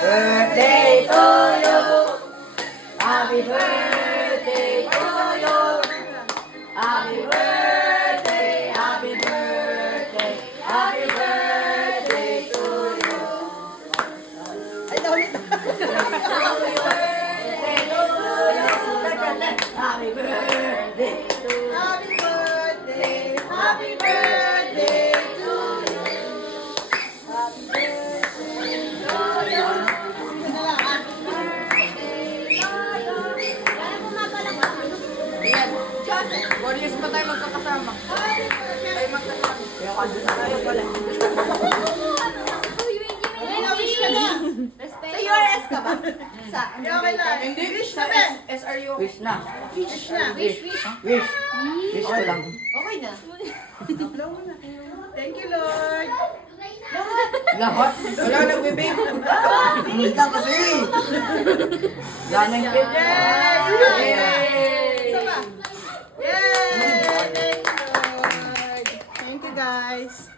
Birthday to you. Happy birthday to you. Happy birthday, happy birthday, happy birthday to you. Ay, naulit. Happy birthday to you. Happy birthday, happy birthday to you. Happy birthday to you. Joseph, 4 years pa tayo magkakasama. Tayo magkasama. Kaya kando na tayo pala. Wish ka na. Sa URS ka ba? Sa Okay lang. Hindi, Wish sa na. SRU. Wish na. Wish na. Wish. Wish. Wish ko lang. Okay na. Thank you, Lord. Lahat. Wala nagbe-bake. Wait lang kasi. Yan ang cake. Yay! Isa pa. Yay! Thank you, Lord. Thank you, guys.